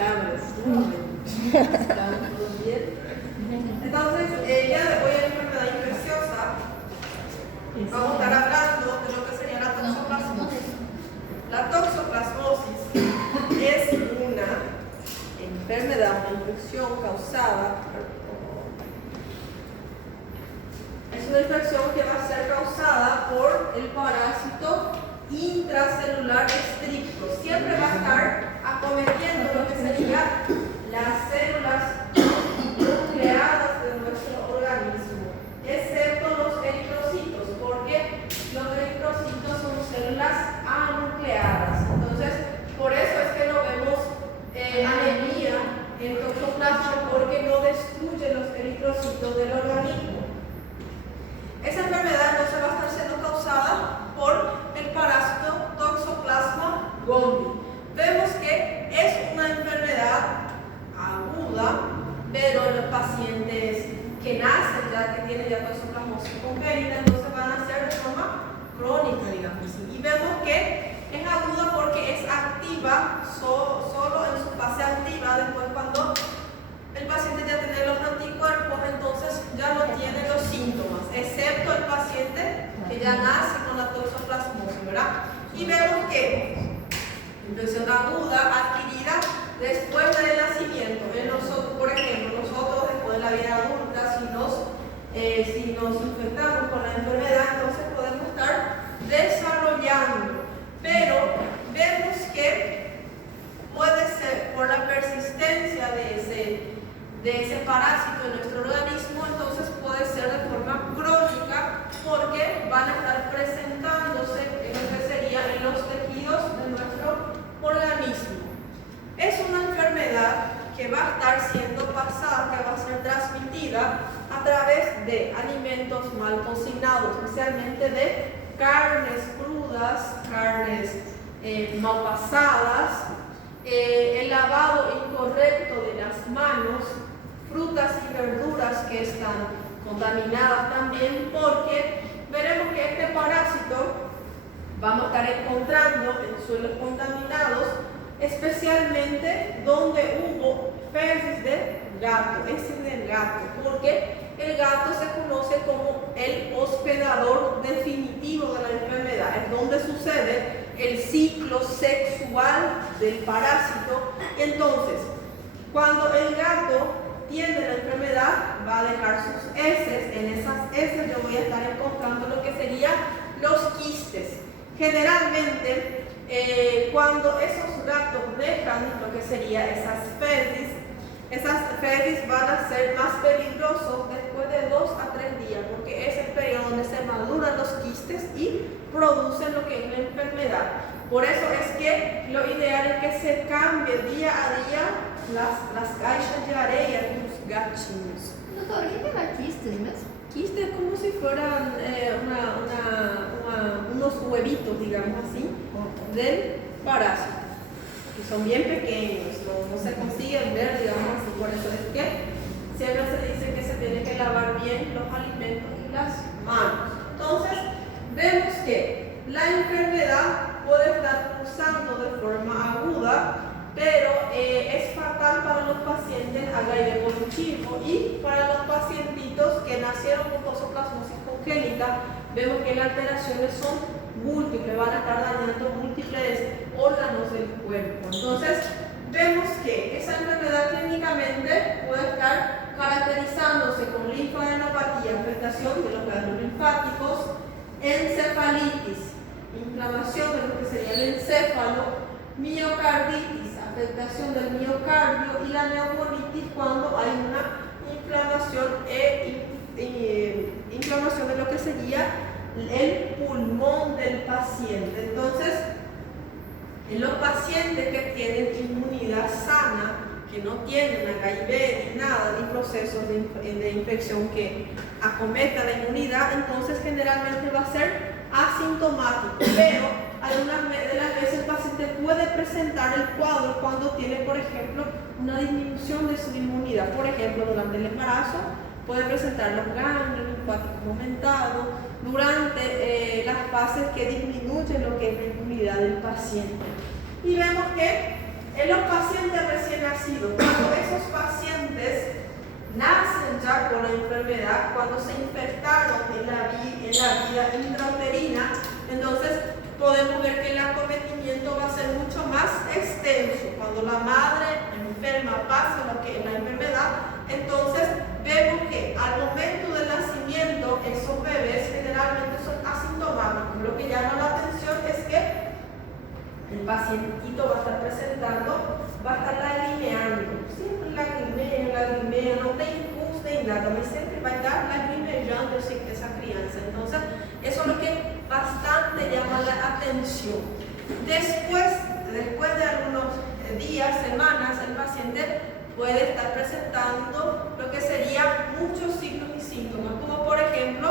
tardes. ¿Están todos bien? Entonces, ya hoy en la enfermedad infecciosa vamos a estar hablando de lo que sería la toxoplasmosis. La toxoplasmosis es una enfermedad, una infección causada. Es una infección que va a ser causada por el parásito intracelular estricto. Siempre va a estar acometiendo lo que sería las células nucleadas de nuestro organismo, excepto los eritrocitos, porque los eritrocitos son células anucleadas. Entonces, por eso es que no vemos anemia en toxoplasma, porque no destruye los eritrocitos del organismo. Esa enfermedad entonces va a estar siendo causada por el parásito Toxoplasma gondii. Vemos que es una enfermedad aguda, pero en los pacientes que nacen ya, que tienen ya toxoplasmosis congénita, entonces van a ser de forma crónica, digamos así. Y vemos que es aguda porque es activa solo en su fase activa. Después, cuando el paciente ya tiene los anticuerpos, entonces ya no tiene los síntomas, excepto el paciente que ya nace con la toxoplasmosis, ¿verdad? Y vemos que infección aguda adquirida después del nacimiento. En nosotros, por ejemplo, nosotros después de la vida adulta, si nos infectamos con la enfermedad, entonces podemos estar desarrollando. Pero vemos que puede ser por la persistencia de ese parásito en nuestro organismo, entonces puede ser de forma crónica, porque van a estar presentándose en lo que sería en los tejidos de nuestro organismo. Es una enfermedad que va a estar siendo pasada, que va a ser transmitida a través de alimentos mal cocinados, especialmente de carnes crudas, carnes mal pasadas, el lavado incorrecto de las manos, frutas y verduras que están contaminadas también, porque veremos que este parásito vamos a estar encontrando en suelos contaminados, especialmente donde hubo feces de gato, heces del gato, porque el gato se conoce como el hospedador definitivo de la enfermedad, es donde sucede el ciclo sexual del parásito. Entonces, cuando el gato tiene la enfermedad, va a dejar sus heces. En esas heces yo voy a estar encontrando lo que serían los quistes. Generalmente, cuando esos gatos dejan lo que sería esas feces van a ser más peligrosos después de 2 a 3 días, porque es el periodo donde se maduran los quistes y producen lo que es la enfermedad. Por eso es que lo ideal es que se cambie día a día las caixas de areia de los gatinhos. Doutora, o que é quistes mesmo? Quistes como si fueran unos huevitos, digamos así, del parásito, que son bien pequeños, no se consiguen ver, digamos así. Por eso es que siempre se dice que se tiene que lavar bien los alimentos y las manos. Entonces, vemos que la enfermedad puede estar cursando de forma aguda, pero es fatal para los pacientes HIV positivo, y para los pacientitos que nacieron con toxoplasmosis congénita, vemos que las alteraciones son múltiples, van a estar dañando múltiples órganos del cuerpo. Entonces, vemos que esa enfermedad clínicamente puede estar caracterizándose con linfadenopatía, afectación de los ganglios linfáticos, encefalitis, inflamación de lo que sería el encéfalo, miocarditis, afectación del miocardio, y la neumonitis cuando hay una inflamación de lo que sería el pulmón del paciente. Entonces, en los pacientes que tienen inmunidad sana, que no tienen HIV ni nada, ni procesos de infección que acometan la inmunidad, entonces generalmente va a ser asintomático, pero algunas de las veces el paciente puede presentar el cuadro cuando tiene, por ejemplo, una disminución de su inmunidad. Por ejemplo, durante el embarazo puede presentar los ganglios linfáticos aumentados, durante las fases que disminuyen lo que es la inmunidad del paciente. Y vemos que en los pacientes recién nacidos enfermedad cuando se infectaron en la vía intrauterina. Entonces podemos ver que el acometimiento va a ser mucho más extenso. Cuando la madre enferma pasa lo que es la enfermedad, entonces vemos que al momento del nacimiento esos bebés generalmente son asintomáticos. Lo que llama la atención es que el pacientito va a estar presentando, va a estar lagrimeando, siempre lagrimea, no tem impulso nem nada, mas siempre va a estar lagrimejando esa crianza. Entonces, eso es lo que bastante llama la atención. Después de algunos días, semanas, el paciente puede estar presentando lo que serían muchos signos y síntomas, como por ejemplo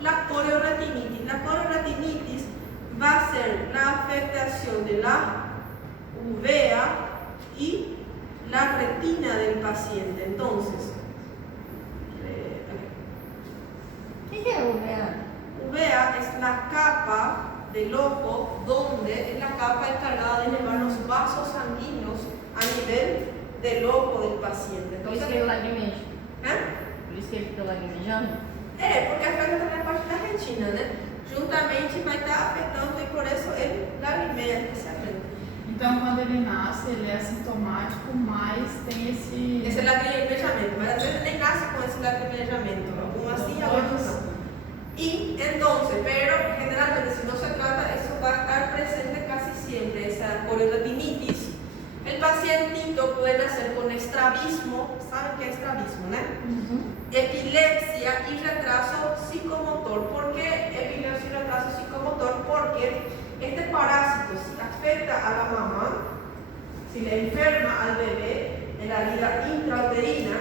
la coreoretinitis. La coreoretinitis va a ser la afectación de la uvea y la retina del paciente. Entonces, ¿qué es uvea? uvea es la capa del ojo, donde es la capa encargada de llevar los vasos sanguíneos a nivel del ojo del paciente. Por isso Entonces, que ele lagrimeja. ¿eh? Por isso que ele fica lagrimejando. Porque afeta também a parte da retina, né? Juntamente vai estar afetando e por isso ele lagrimeia especialmente. Então, quando ele nasce, ele é assintomático, mas tem esse lagrimejamento, mas às vezes nem nasce com esse lagrimejamento, algunos así, algunos no. Y entonces, pero generalmente si no se trata, eso va a estar presente casi siempre, esa coreoretinitis. El pacientito puede nacer con estrabismo, ¿saben qué es estrabismo, no? Epilepsia y retraso psicomotor. ¿Por qué epilepsia y retraso psicomotor? Porque este parásito, si afecta a la mamá, si le enferma al bebé en la vía intrauterina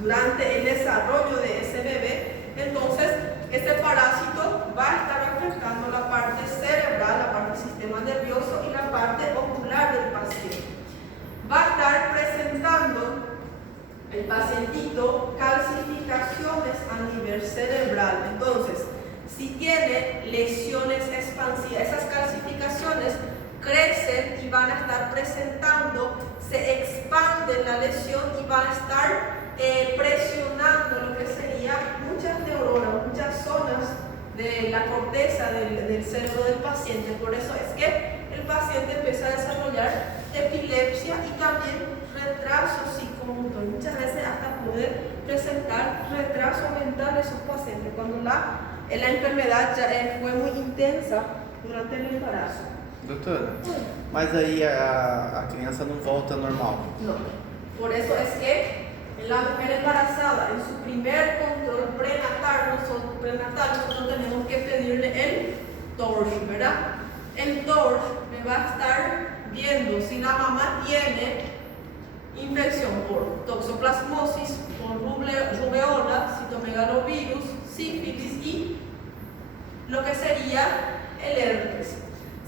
durante el desarrollo de ese bebé, entonces este parásito va a estar afectando la parte cerebral, la parte del sistema nervioso y la parte ocular del paciente. Va a estar presentando el pacientito calcificaciones a nivel cerebral. Entonces, si tiene lesiones expansivas, esas calcificaciones crecen y van a estar presentando, se expande la lesión y van a estar presionando lo que sería muchas neuronas, muchas zonas de la corteza del cerebro del paciente. Por eso es que el paciente empieza a desarrollar epilepsia y también retraso psicomotor. Muchas veces hasta puede presentar retraso mental de esos pacientes cuando la enfermedad ya fue muy intensa durante el embarazo. Doutora, mas aí a criança não volta normal? No. Por eso es que la mujer embarazada en su primer control prenatal, nosotros tenemos que pedirle el TORCH, ¿verdad? El TORCH me va a estar viendo si la mamá tiene infección por toxoplasmosis, por rubeola, citomegalovirus, sífilis y lo que sería el herpes.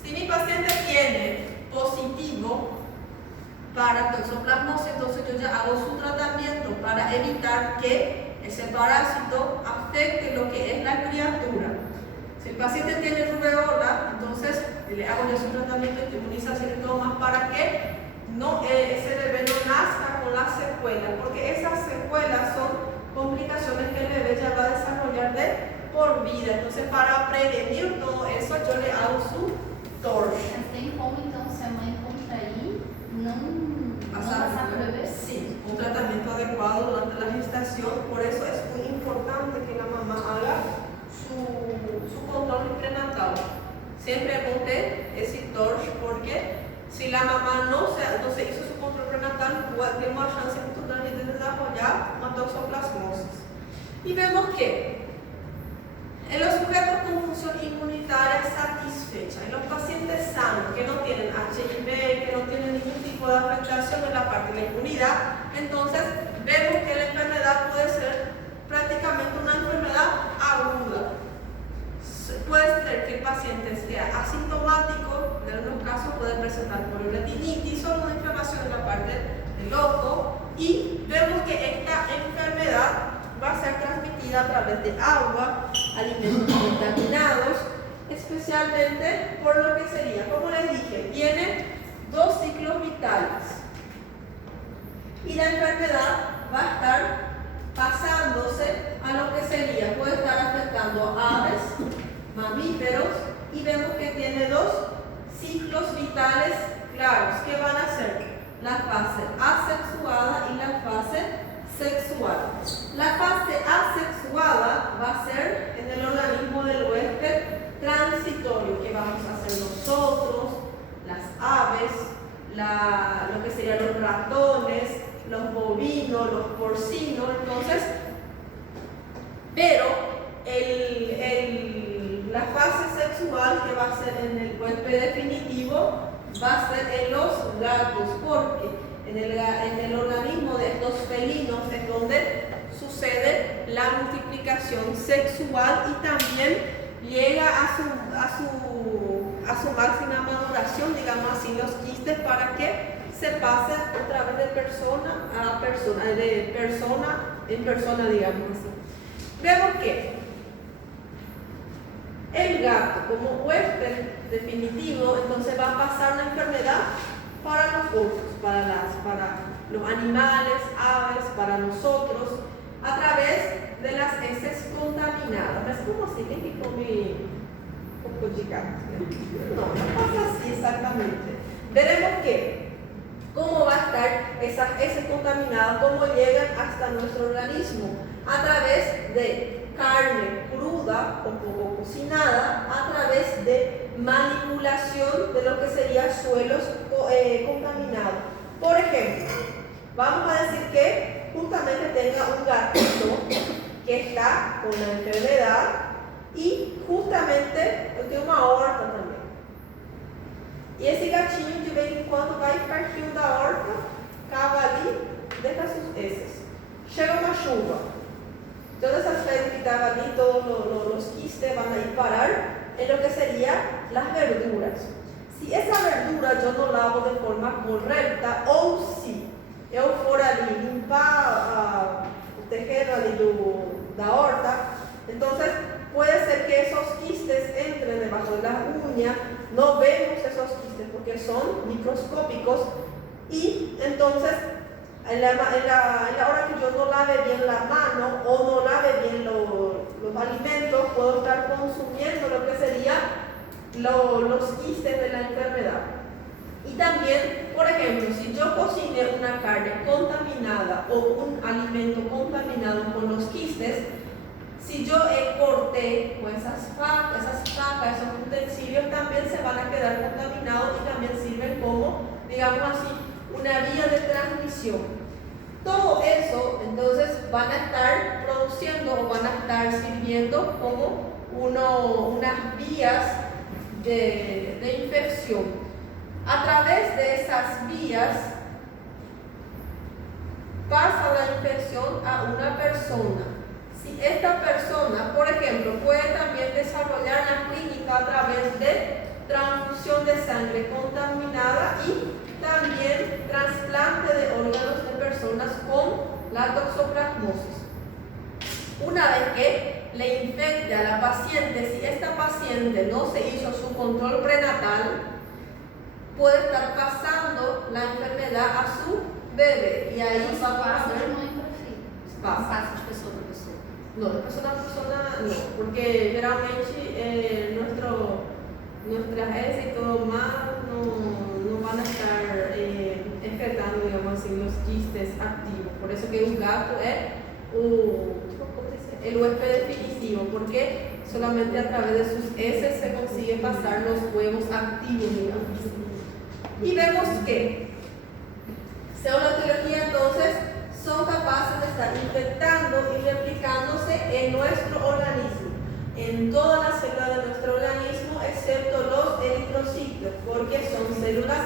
Si mi paciente tiene positivo para toxoplasmosis, entonces yo ya hago su tratamiento para evitar que ese parásito afecte lo que es la criatura. Si el paciente tiene rubeola, entonces le hago yo su tratamiento de inmunización y todo más para que ese bebé no nazca con las secuelas, porque esas secuelas son complicaciones que el bebé ya va a desarrollar de por vida. Entonces, para prevenir todo eso, yo le hago su TORCH. Mas tem como, então, se a mãe contrair, não passar para o bebê? Sí, un tratamiento adecuado durante la gestación. Por eso es muy importante que la mamá haga su control prenatal. Siempre apunté ese TORCH porque si la mamá no se hizo su control prenatal, tiene una chance muy grande de desarrollar una toxoplasmosis. Y vemos que en los sujetos con función inmunitaria satisfecha, en los pacientes sanos que no tienen HIV, que no tienen ningún tipo de afectación en la parte de la inmunidad, entonces vemos que la enfermedad puede ser prácticamente una enfermedad aguda. Puede ser que el paciente sea asintomático, en algunos casos puede presentar coreoretinitis o una inflamación en la parte del ojo, y vemos que esta enfermedad va a ser transmitida a través de agua, alimentos contaminados, especialmente por lo que sería, como les dije, tiene 2 ciclos vitales y la enfermedad va a estar pasándose a lo que sería, puede estar afectando a aves, mamíferos, y vemos que tiene dos ciclos vitales claros. ¿Qué van a ser? La fase asexuada y la fase sexuada. La fase asexuada va a ser en el organismo del huésped transitorio, que vamos a hacer nosotros, las aves, lo que serían los ratones, los bovinos, los porcinos. Entonces, pero la fase sexual, que va a ser en el huésped definitivo, va a ser en los gatos, porque en el organismo de estos felinos es donde sucede la multiplicación sexual y también llega a su máxima maduración, digamos así, los quistes, para que se pase a través de persona a persona, de persona en persona, digamos así. Vemos que el gato, como huésped definitivo, entonces va a pasar la enfermedad para nosotros, para los animales, aves, para nosotros, a través de las heces contaminadas. Es como así que come un poco de gato. No pasa así exactamente. Veremos que cómo va a estar esas heces contaminadas, cómo llegan hasta nuestro organismo, a través de carne cruda o poco cocinada, a través de manipulación de lo que serían suelos contaminados. Por ejemplo, vamos a decir que justamente tenga un gatito que está con la enfermedad y justamente tiene una horta también. E esse gatinho de vez em quando vai pertinho da horta, cava ali, deixa sus heces. Chega uma chuva, todas esas fezes que estaban ali, todos los quistes van a ir parar en lo que serían las verduras. Si esa verdura yo no lavo de forma correcta, ou si eu for ali limpar o terreno ali da horta, entonces puede ser que esos quistes entren debajo de las uñas. No vemos esos quistes porque son microscópicos, y entonces en la hora que yo no lave bien la mano o no lave bien los alimentos, puedo estar consumiendo lo que serían los quistes de la enfermedad. Y también, por ejemplo, si yo cociné una carne contaminada o un alimento contaminado con los quistes, si yo corté pues esas placas, esos utensilios también se van a quedar contaminados y también sirven como, digamos así, una vía de transmisión. Todo eso entonces van a estar produciendo o van a estar sirviendo como unas vías de infección. A través de esas vías pasa la infección a una persona. Si esta persona, por ejemplo, puede también desarrollar la clínica a través de transfusión de sangre contaminada y también trasplante de órganos de personas con la toxoplasmosis. Una vez que le infecte a la paciente, si esta paciente no se hizo su control prenatal, puede estar pasando la enfermedad a su bebé, y ahí Só passa de mãe para filho. pasa. Não passa de pessoa para pessoa. No, de persona a persona no, porque generalmente nuestras heces y todo más no van a estar excretando, digamos así, los quistes activos. Por eso que un gato es el huésped definitivo, porque solamente a través de sus heces se consigue pasar los huevos activos, digamos así. Y vemos que pseudotrilogía entonces son capaces de estar infectando y replicándose en nuestro organismo, en todas las células de nuestro organismo, excepto los eritrocitos, porque son células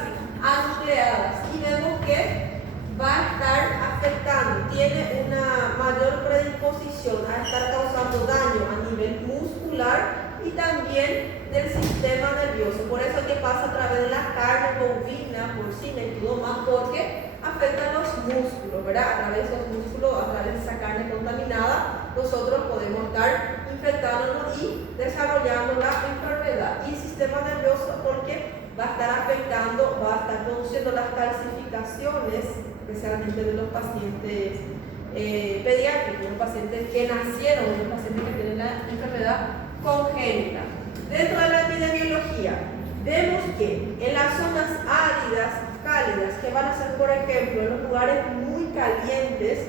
anucleadas. Y vemos que va a estar afectando, tiene una mayor predisposición a estar causando daño a nivel muscular y también del sistema nervioso. Por eso que pasa a través de la carne bovina, porcina y todo más, porque afecta los músculos, ¿verdad? A través de los músculos, a través de esa carne contaminada, nosotros podemos estar infectándonos y desarrollando la enfermedad. Y el sistema nervioso, porque va a estar afectando, va a estar produciendo las calcificaciones, especialmente de los pacientes pediátrico, un paciente que nacieron, un paciente que tiene la enfermedad congénita. Dentro de la epidemiología, vemos que en las zonas áridas, cálidas, que van a ser, por ejemplo, en los lugares muy calientes,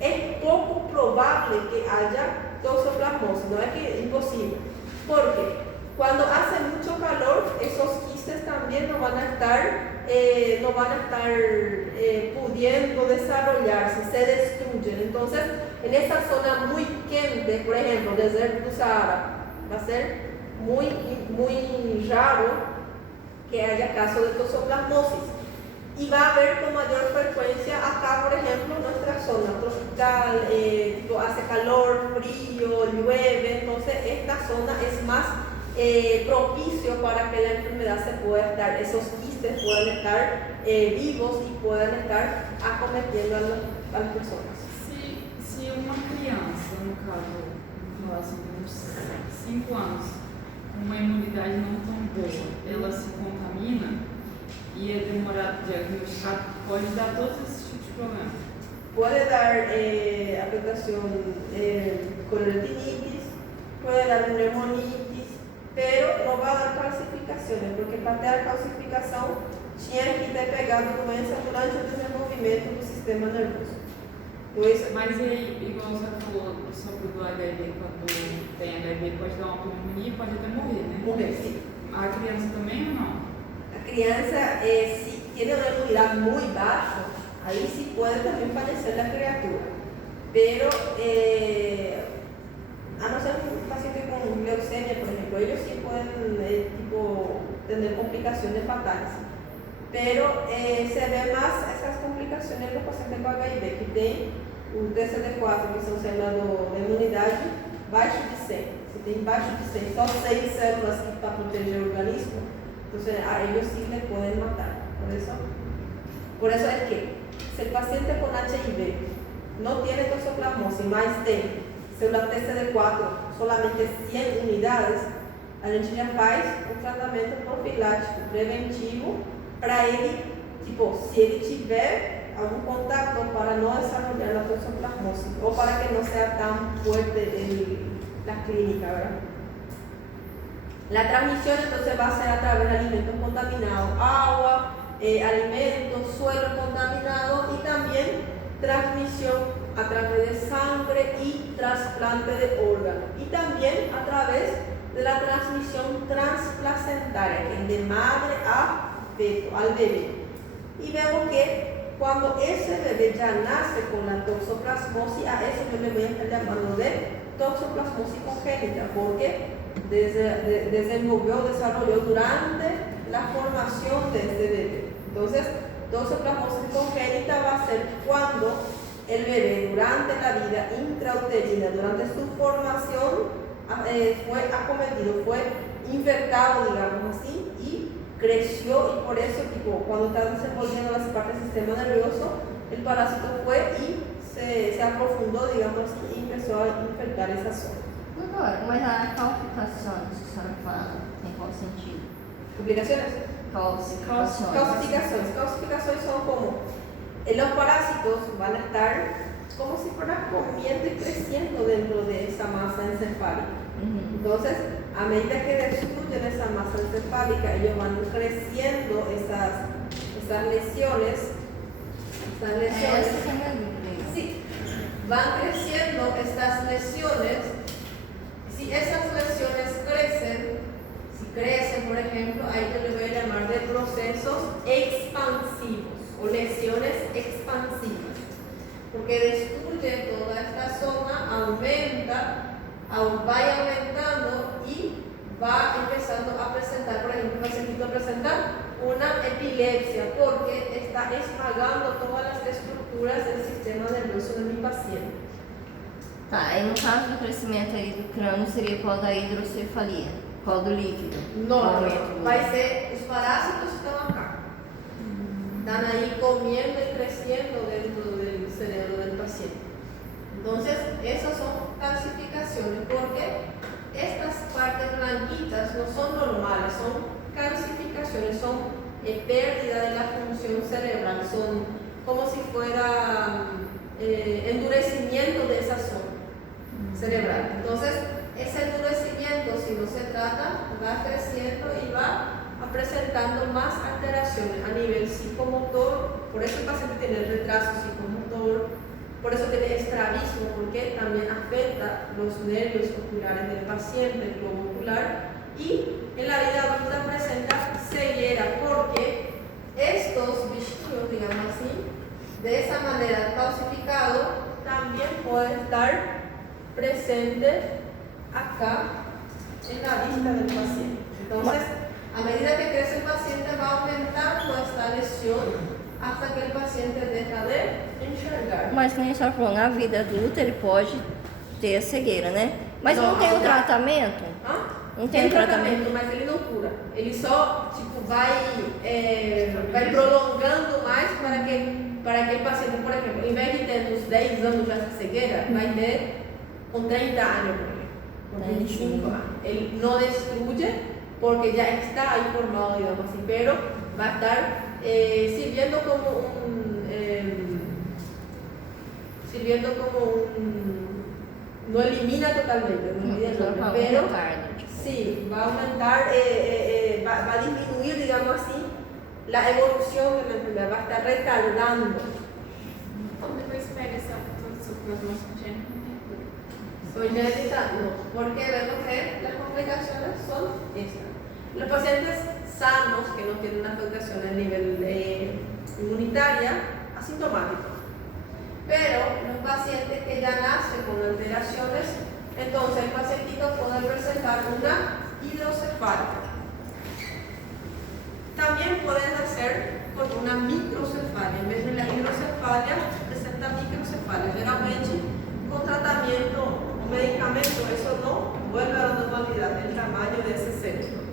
es poco probable que haya toxoplasmosis, no es que es imposible. Porque cuando hace mucho calor, esos quistes también no van a estar pudiendo desarrollarse, se destruyen. Entonces, en esa zona muy quente, por ejemplo, desde el Sahara, va a ser muy raro que haya caso de toxoplasmosis. Y va a haber con mayor frecuencia acá, por ejemplo, en nuestra zona tropical, hace calor, frío, llueve, entonces esta zona es más propicio para que la enfermedad se pueda estar, esos quistes puedan estar vivos y puedan estar acometiendo a las personas. Se uma criança, no caso, em relação a uns 5 anos, com uma imunidade não tão boa, ela se contamina e é demorado diagnosticar, pode dar todos esses tipos de problemas. Puede dar afectación con retinitis, puede dar neumonitis, pero no va a dar calcificaciones, porque para ter calcificação tinha que ter pegado doença durante o desenvolvimento do sistema nervoso. Pois, Mas aí, igual você falou sobre o HIV, quando tem HIV pode dar uma pneumonia e pode até morrer, né? morrer, sim. A criança também ou não? A criança, si tiene una inmunidad muy baja, ahí sí puede también fallecer la criatura. Pero, a no ser un paciente con leucemia, por ejemplo, ellos sí pueden tener complicaciones fatales. Pero se ve más esas complicaciones en los pacientes con HIV, que tienen un TCD4, que son células de inmunidade, baixo de 100. Se tem baixo de 100, só 6 células que para proteger o organismo, entonces a ellos sí les pueden matar. Por eso es que si el paciente con HIV no tiene toxoplasmosis, más de células TCD4, solamente 100 unidades, a gente já faz um tratamento profilático, preventivo, para ele, se ele tiver algum contato para não desarrollar la toxoplasmosis ou para que não seja tão fuerte la clínica, ¿verdad? La transmisión entonces va a ser a través de alimentos contaminados, agua, alimentos, suelo contaminado y también transmisión a través de sangre y trasplante de órganos. Y también a través de la transmisión transplacentaria, que es de madre a feto, al bebé. Y vemos que cuando ese bebé ya nace con la toxoplasmosis, a eso yo le voy a estar llamando de toxoplasmosis congénita, porque desarrolló durante la formación de este bebé. Entonces, toxoplasmosis congénita va a ser cuando el bebé durante la vida intrauterina, durante su formación, fue acometido, fue infectado, digamos así, y creció, y por eso, cuando está desenvolviendo las partes del sistema nervioso, el parásito fue y se aprofundó, digamos así, y empezó a infectar esa zona. Doutor, mas a calcificação que a senhora fala, em qual sentido? ¿Complicaciones? Calcificações. Calcificaciones son como los parásitos van a estar como si fueran comiendo y creciendo dentro de esa masa encefálica. Entonces, a medida que destruyen esa masa encefálica, ellos van creciendo esas lesiones. Sí, van creciendo estas lesiones. Si esas lesiones crecen, por ejemplo, ahí yo le voy a llamar de procesos expansivos o lesiones expansivas, porque destruye toda esta zona, va aumentando y va empezando a presentar, por ejemplo, necesito presentar una epilepsia porque está esmagando todas las estructuras del sistema nervioso de mi paciente. Tá, aí no caso do crescimento aí do crânio seria qual da hidrocefalia? Qual do líquido? No, vai ser, os parásitos estão acá. Están ahí comiendo y creciendo dentro del cerebro del paciente. Entonces, esas son calcificaciones porque estas partes blanquitas no son normales, son calcificaciones, son pérdida de la función cerebral, son como si fuera cerebral. Entonces, ese endurecimiento, si no se trata, va creciendo y va presentando más alteraciones a nivel psicomotor. Por eso el paciente tiene el retraso psicomotor, por eso tiene estrabismo, porque también afecta los nervios oculares del paciente, el globo ocular, y en la vida adulta presenta ceguera, porque estos bichinhos, digamos así, de esa manera calcificado, también puede estar presente acá en la vista del paciente. Entonces, a medida que crece el paciente, va aumentando esta lesión hasta que o paciente deja de enxergar. Mas como a gente estava falando, na vida adulta ele pode ter a cegueira, né? Mas não tem um tratamento? Não tem um tratamento, mas ele não cura. Ele só tipo, vai prolongando mais para que o paciente, por exemplo, em vez de ter uns 10 anos já essa cegueira, vai ter com 30 anos, por exemplo, com 25 anos. Ele não destruye porque ya está ahí formado, digamos así, pero va a estar sirviendo como no elimina totalmente, no elimina totalmente, pero sí, va a aumentar, va a disminuir, digamos así, la evolución de la enfermedad, va a estar retardando. Depois pega toda essa plasmose congênita, não tem cura. Congénita no, porque vemos que las complicaciones son estas. Los pacientes sanos que no tienen una afectación a nivel inmunitaria, asintomáticos. Pero los pacientes que ya nacen con alteraciones, entonces el pacientito puede presentar una hidrocefalia. También pueden nacer con una microcefalia. En vez de la hidrocefalia, presenta microcefalia. Generalmente, con tratamiento o medicamento, eso no vuelve a la normalidad, el tamaño de ese cerebro.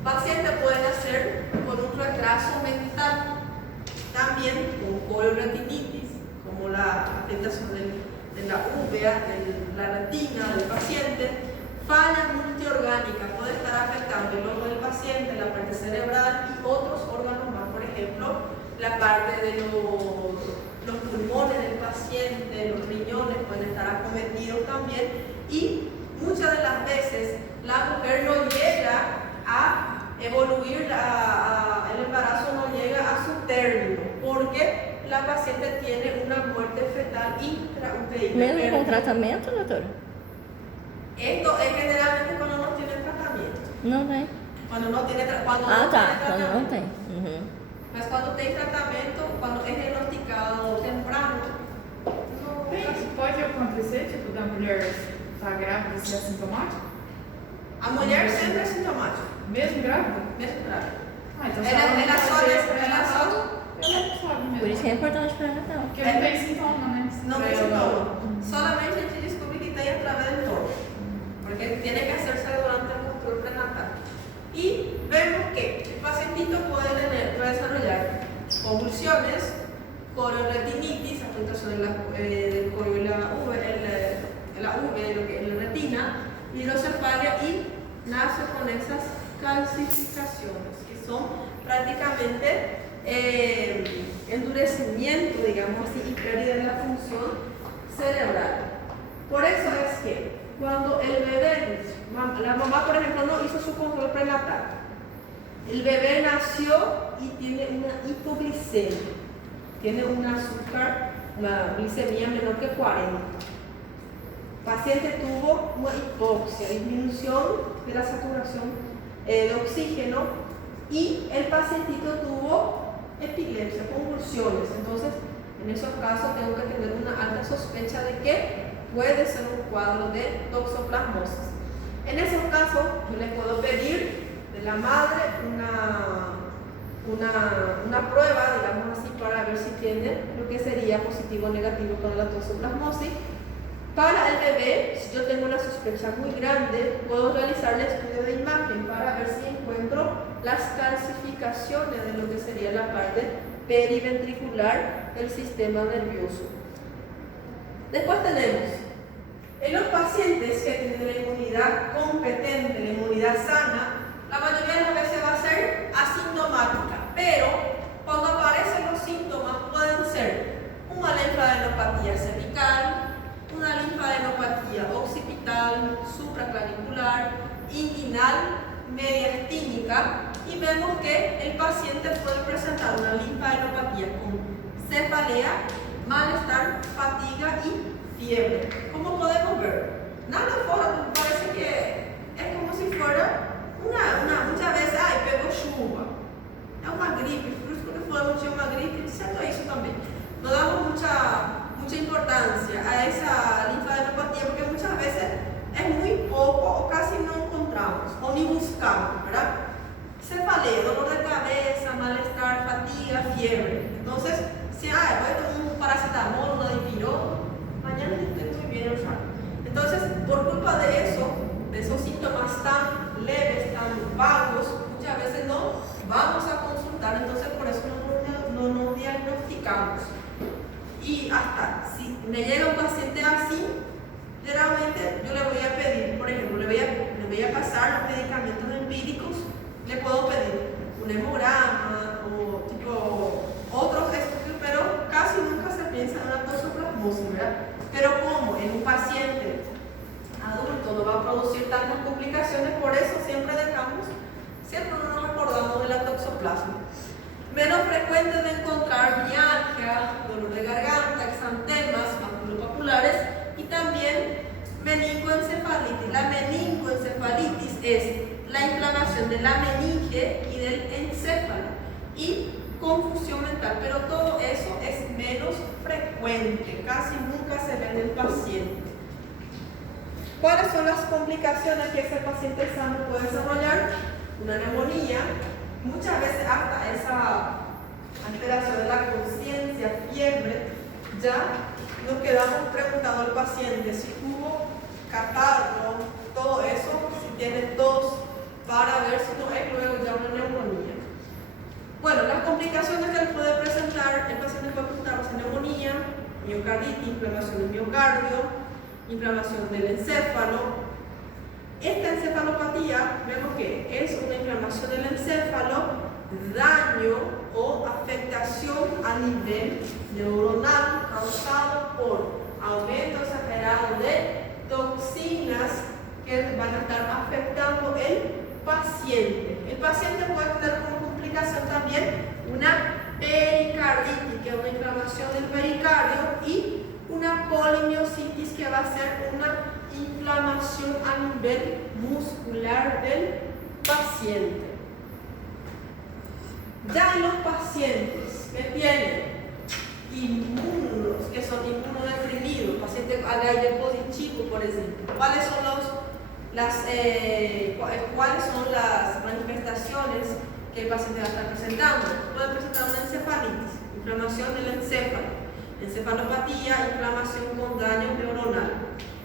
El paciente puede nacer con un retraso mental, también con coloretinitis, como la afectación de la uvea, de la retina del paciente. Falla multiorgánica puede estar afectando el ojo del paciente, la parte cerebral y otros órganos más, por ejemplo, la parte de los pulmones del paciente, los riñones pueden estar acometidos también, y muchas de las veces la mujer no llega a evoluir, el embarazo no llega a su término, porque la paciente tiene una muerte fetal intrauterina. Mesmo com tratamento, doutora? Esto es generalmente cuando no tiene tratamiento. Não tem. Cuando no tiene tratamiento. Quando não tem. Mas cuando tem tratamento, cuando es diagnosticado temprano, no. Pode acontecer, tipo, da mulher estar grávida e ser assintomática? A mulher sempre é sintomática. Mesmo grávida? Mesmo grávida. Ah, então Ela só sabe mesmo. Por isso que é importante para Natal. Porque não tem sintoma, né? não tem sintoma. Solamente a gente descubre que tem através del torno. Porque tiene que hacerse durante el control prenatal. Y vemos que el pacientito puede desarrollar convulsiones, coloretinitis, afectación del cuello y la uve, lo que es la retina, hidrocefalia, y nace con esas calcificaciones que son prácticamente endurecimiento, digamos así, y pérdida de la función cerebral. Por eso es que cuando el bebé, la mamá por ejemplo no hizo su control prenatal, el bebé nació y tiene una hipoglicemia, tiene un azúcar, una glicemia menor que 40. El paciente tuvo una hipoxia, disminución de la saturación de oxígeno, y el pacientito tuvo epilepsia, convulsiones. Entonces, en esos casos tengo que tener una alta sospecha de que puede ser un cuadro de toxoplasmosis. En esos casos, yo le puedo pedir de la madre una prueba, digamos así, para ver si tiene lo que sería positivo o negativo con la toxoplasmosis. Para el bebé, si yo tengo una sospecha muy grande, puedo realizar el estudio de imagen para ver si encuentro las calcificaciones de lo que sería la parte periventricular del sistema nervioso. Después tenemos en los pacientes que tienen la inmunidad competente, la inmunidad sana, la mayoría de las veces va a ser asintomática, pero cuando aparecen los síntomas pueden ser una linfadenopatía cervical, una linfadenopatía clavicular, inguinal, mediastínica, y vemos que el paciente puede presentar una linfadenopatía con cefalea, malestar, fatiga y fiebre. Como podemos ver, nada fuera, parece que es como si fuera muchas veces, pegou chuva, é uma gripe, por isso que falamos que tinha uma gripe, certo é isso também. No damos mucha importancia a esa linfadenopatía porque muchas veces es muy poco o casi no encontramos o ni buscamos, ¿verdad? Cefalea, dolor de cabeza, malestar, fatiga, fiebre. Entonces, si voy a tomar un paracetamol, una dipirona, mañana estoy muy bien, ¿verdad? Entonces, por culpa de eso, de esos síntomas tan leves, tan vagos, muchas veces no vamos a consultar, entonces por eso no nos diagnosticamos. Y hasta si me llega un paciente así, generalmente yo le voy a pedir, por ejemplo, le voy a pasar los medicamentos empíricos, le puedo pedir un hemograma o tipo otros estudios, pero casi nunca se piensa en una toxoplasmosis, ¿verdad? Pero como en un paciente adulto no va a producir tantas complicaciones, por eso siempre no nos recordamos de la toxoplasma. Menos frecuente de encontrar mialgia, dolor de garganta, exantemas, maculopapulares y también meningoencefalitis. La meningoencefalitis es la inflamación de la meninge y del encéfalo y confusión mental, pero todo eso es menos frecuente, casi nunca se ve en el paciente. ¿Cuáles son las complicaciones que ese paciente sano puede desarrollar? Una neumonía, muchas veces hasta esa alteración de la conciencia, fiebre, ya nos quedamos preguntando al paciente si tuvo catarro, todo eso, si tiene tos, para ver si no es luego ya una neumonía. Bueno, las complicaciones que él puede presentar, el paciente puede presentar neumonía, miocarditis, inflamación del miocardio, inflamación del encéfalo. Esta encefalopatía vemos que es una inflamación del encéfalo, daño o afectación a nivel neuronal causado por aumento exagerado de toxinas que van a estar afectando el paciente. El paciente puede tener como complicación también una pericarditis, que es una inflamación del pericardio, y una polimiositis, que va a ser una inflamación a nivel muscular del paciente. Ya en los pacientes que tienen que son inmunodeprimidos, pacientes HIV positivo, por ejemplo, ¿cuáles son las manifestaciones que el paciente va a estar presentando? Puede presentar una encefalitis, inflamación del encéfalo, encefalopatía, inflamación con daño neuronal,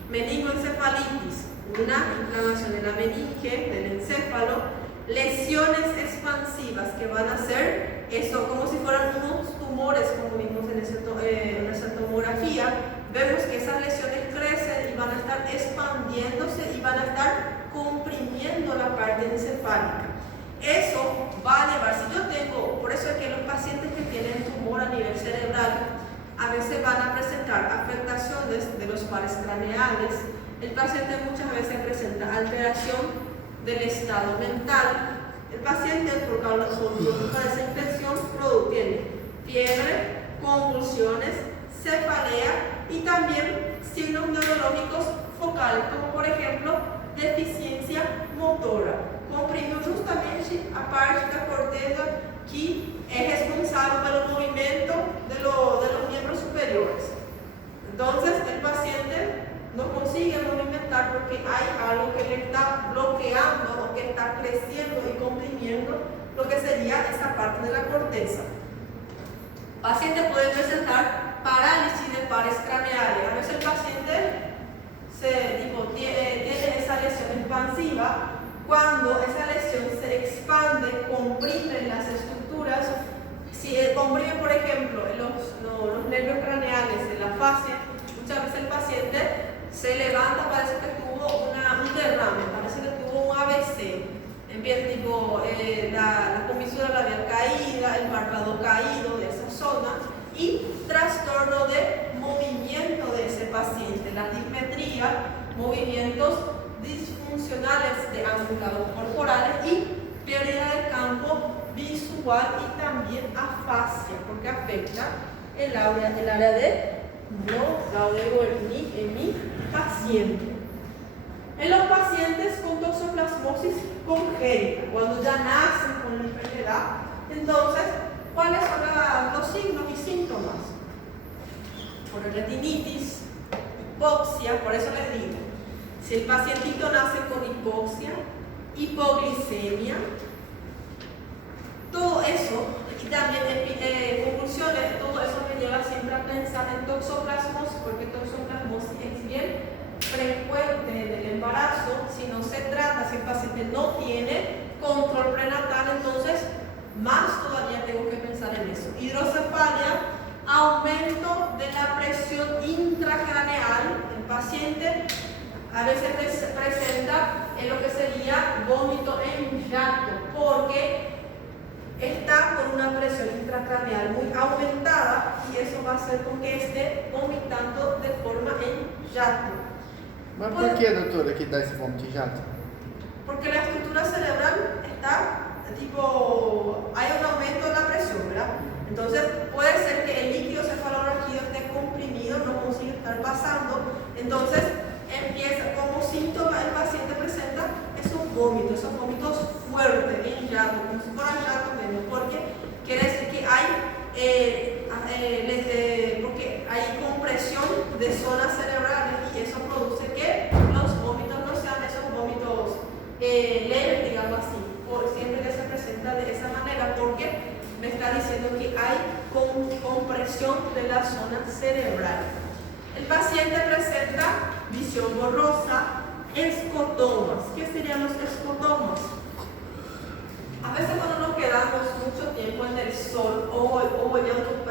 meningoencefalitis, una inflamación de la meninge, del encéfalo, lesiones expansivas que van a ser eso como si fueran unos tumores, como vimos en esa tomografía. Vemos que esas lesiones crecen y van a estar expandiéndose y van a estar comprimiendo la parte encefálica. Eso va a llevar, si yo tengo, por eso es que los pacientes que tienen tumor a nivel cerebral a veces van a presentar afectaciones de los pares craneales. El paciente muchas veces presenta alteración del estado mental. El paciente por causa de esa infección tiene fiebre, convulsiones, cefalea y también signos neurológicos focales, como por ejemplo deficiencia motora. Comprimiu justamente a parte da corteza que é responsável pelo movimento de los miembros superiores. Entonces, el paciente no consigue movimentar porque hay algo que le está bloqueando o que está creciendo y comprimiendo lo que sería esta parte de la corteza. El paciente puede presentar parálisis de pares craneales. A veces el paciente tiene esa lesión expansiva. Cuando esa lesión se expande, comprime las estructuras. Si comprime, por ejemplo, los nervios craneales de la fascia, muchas veces el paciente se levanta, parece que tuvo un derrame, parece que tuvo un ABC. Empieza la comisura labial caída, el párpado caído de esa zona y trastorno de movimiento de ese paciente, la dismetría, movimientos disfuncionales funcionales de ambos lados corporales y pérdida de campo visual y también afasia, porque afecta el área de no veo en mi paciente. En los pacientes con toxoplasmosis congénita, cuando ya nacen con la enfermedad, entonces, ¿cuáles son los signos y síntomas? Por retinitis, hipoxia, por eso les digo, si el pacientito nace con hipoxia, hipoglicemia, todo eso, y también convulsiones, todo eso me lleva siempre a pensar en toxoplasmosis, porque toxoplasmosis es bien frecuente en el embarazo. Si no se trata, si el paciente no tiene control prenatal, entonces más todavía tengo que pensar en eso. Hidrocefalia, aumento de la presión intracraneal. El paciente a veces presenta lo que sería vómito en llanto, porque está con una presión intracraneal muy aumentada y eso va a hacer con que esté vomitando de forma en llanto. Mas por que, doutora, que dá esse vômito em jato? Porque la estructura cerebral está, hay un aumento de la presión, ¿verdad? Entonces puede ser que el líquido cefalorraquídeo esté comprimido, no consigue estar pasando, entonces empieza como síntoma, el paciente presenta esos vómitos fuertes en llanto, como si fuera llanto menos, porque quiere decir que porque hay compresión de zonas cerebrales y eso produce que los vómitos no sean esos vómitos leves, digamos así, siempre que se presenta de esa manera, porque me está diciendo que hay compresión de la zona cerebral. El paciente presenta visión borrosa, escotomas. ¿Qué serían los escotomas? A veces cuando nos quedamos mucho tiempo en el sol o olhando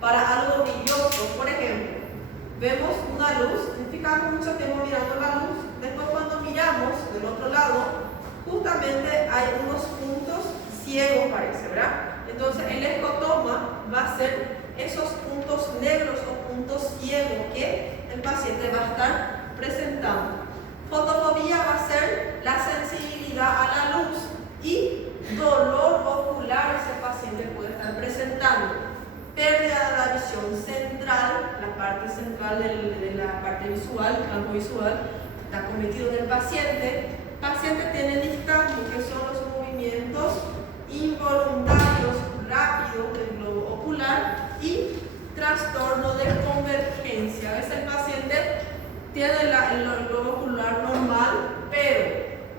para algo brilloso, por ejemplo, vemos una luz, ficamos mucho tiempo mirando la luz, después cuando miramos del otro lado, justamente hay unos puntos ciegos, parece, ¿verdad? Entonces el escotoma va a ser esos puntos negros o puntos ciegos que el paciente va a estar presentando. Fotofobia va a ser la sensibilidad a la luz y dolor ocular ese paciente puede estar presentando. Pérdida de la visión central, la parte central de la parte visual, el campo visual, está cometido en el paciente. El paciente tiene nistagmus, que son los movimientos involuntarios rápidos del globo ocular, y trastorno de convergencia. A veces el paciente tiene el globo ocular normal, pero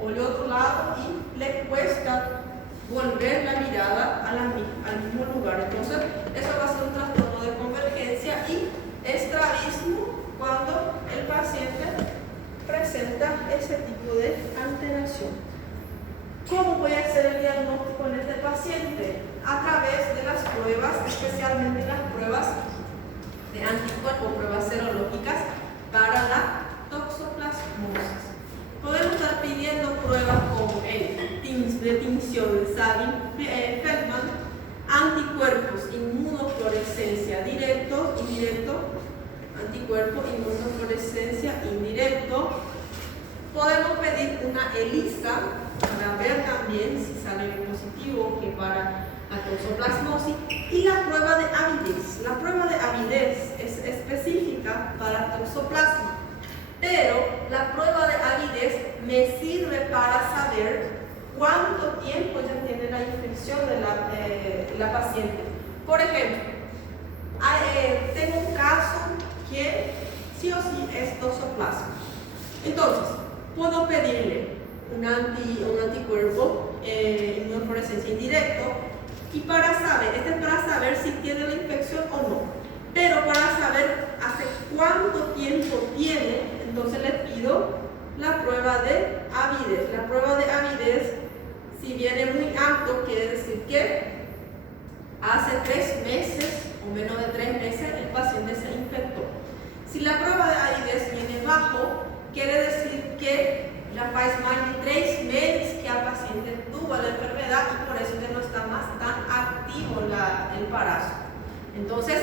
oye otro lado y le cuesta volver la mirada al mismo lugar. Entonces, eso va a ser un trastorno de convergencia y estrabismo cuando el paciente presenta ese tipo de alteración. ¿Cómo voy a hacer el diagnóstico en este paciente? A través de las pruebas, especialmente las pruebas de anticuerpos, pruebas serológicas para la toxoplasmosis. Podemos estar pidiendo pruebas como de tinción de Sabin-Feldman, anticuerpos, inmunofluorescencia directo, indirecto, anticuerpo, inmunofluorescencia indirecto. Podemos pedir una ELISA para ver también si sale positivo que para la toxoplasmosis, y la prueba de avidez. La prueba de avidez es específica para toxoplasma, pero la prueba de avidez me sirve para saber cuánto tiempo ya tiene la infección de la paciente. Por ejemplo, tengo un caso que sí o sí es toxoplasma. Entonces, puedo pedirle un anticuerpo inmunofluorescencia indirecto, y para saber, este es para saber si tiene la infección o no, pero para saber hace cuánto tiempo tiene, entonces le pido la prueba de avidez. La prueba de avidez, si viene muy alto, quiere decir que hace 3 meses o menos de 3 meses el paciente se infectó. Si la prueba de avidez viene bajo, quiere decir que ya faz más de 3 meses que el paciente tuvo la enfermedad y por eso que no está más tan activo el parásito. Entonces,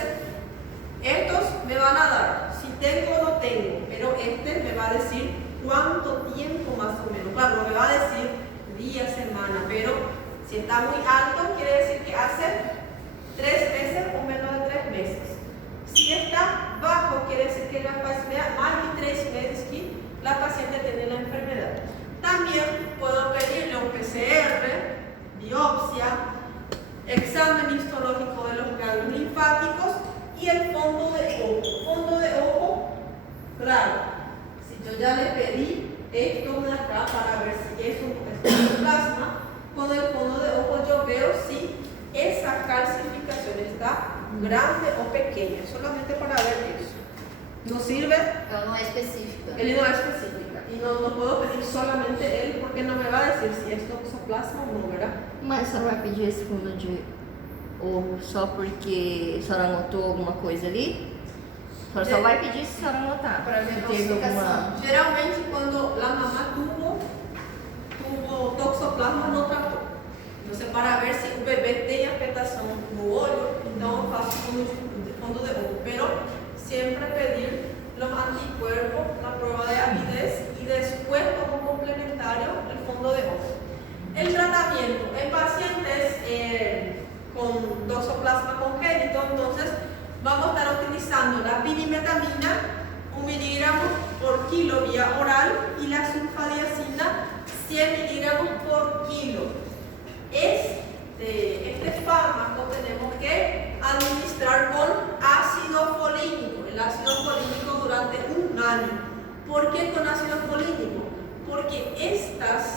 estos me van a dar si tengo o no tengo, pero este me va a decir cuánto tiempo más o menos. Claro, no me va a decir día, semana, pero si está muy alto, quiere decir que hace 3 meses o menos de 3 meses. Si está bajo, quiere decir que la paciente, más de 3 meses que la paciente tiene la enfermedad. También puedo pedirle un PCR, biopsia, examen histológico de los ganglios linfáticos y el fondo de ojo. Fondo de ojo, claro, si yo ya le pedí esto de acá para ver si es un plasma, con el fondo de ojo yo veo si esa calcificación está grande o pequeña, solamente para ver eso. ¿No sirve? Ela não é específica. Ele não é específica. E não puedo pedir solamente ele porque não me vai dizer se é toxoplasma ou não, ¿verdad? Mas a senhora vai pedir esse fundo de ovo só porque a senhora anotou alguma coisa ali? A senhora só vai pedir se a senhora anotar. Para ver a Se teve classificação. Geralmente quando a mamá tuvo toxoplasma no trató. Entonces para ver si o bebé tem afectação no olho, então eu faço fundo de ojo. Pero siempre pedir los anticuerpos, la prueba de avidez y después como complementario el fondo de ojo. El tratamiento en pacientes con toxoplasma congénito, entonces vamos a estar utilizando la pirimetamina, 1 miligramo por kilo vía oral, y la sulfadiazina, 100 miligramos por kilo.